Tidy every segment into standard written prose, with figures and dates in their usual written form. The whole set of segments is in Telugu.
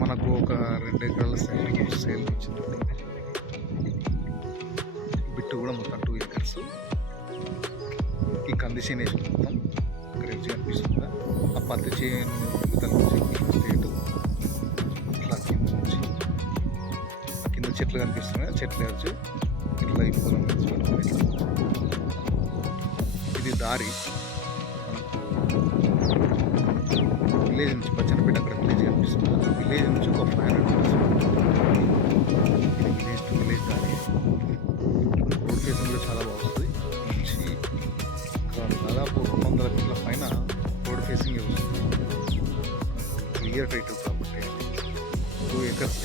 మనకు ఒక 2 ఎకరాల సైట్ సేల్ వచ్చిందండి. బిట్టు కూడా మొత్తం 2 ఎకర్స్. ఈ కంది చేను వేసి మొత్తం ఇక్కడ నుంచి కనిపిస్తుందా, ఆ పత్తి చేను ఇవతల నుంచి స్టేట్ ఇట్లా కింద నుంచి కింద చెట్లు కనిపిస్తున్నాయి. చెట్లు వచ్చి ఇట్లా ఈ పొలం నుంచి ఇది దారి విలేజ్ నుంచి బచ్చన్నపేట అక్కడ విలేజ్ కనిపిస్తుంది. విలేజ్ నుంచి ఒక 500 ఇది విలేజ్ టు విలేజ్ దారి. రోడ్ ఫేసింగ్ కూడా చాలా బాగుంటుంది. నుంచి దాదాపు 200 ఫీట్ల పైన రోడ్ ఫేసింగ్ వస్తుంది. Clear title property 2 acres.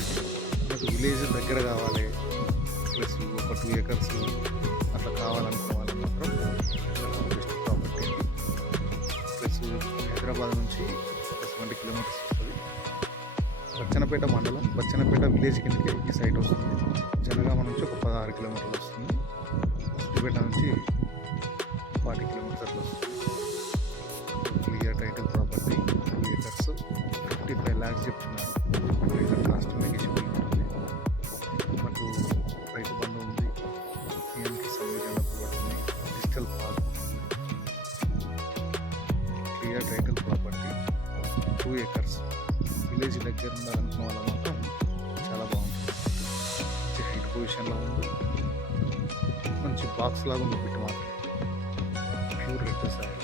మనకు విలేజ్ దగ్గర కావాలి ప్లస్ ఒక 2 ఎకర్స్ అట్లా కావాలనుకోవాలి మాత్రం బెస్ట్ ప్రాపర్టీ. ప్లస్ హైదరాబాద్ నుంచి 20 కిలోమీటర్స్ వస్తుంది. బచ్చన్నపేట మండలం బచ్చన్నపేట విలేజ్ కిందకి ఈ సైట్ వస్తుంది. జనగామ నుంచి ఒక 16 కిలోమీటర్లు వస్తుంది. సిద్దిపేట నుంచి 40 కిలోమీటర్లు వస్తుంది. Clear title property 2 acres 55 lakhs చెప్తున్నారు. రైతు కాస్ట్ నెగిషియబుల్ ఉంటుంది. మనకు రైతు బంధు ఉంది, పిఎంకి సంవిధాన ఉంది, డిజిటల్ పార్క్ ఉంది. Clear title property 2 acres. Village దగ్గర ఉండాలనుకున్న వాళ్ళ మాత్రం చాలా బాగుంటుంది. మంచి హైట్ పొజిషన్లో ఉంది. మంచి బాక్స్ లాగా ఉంది బిట్ మాత్రం. Pure red soil.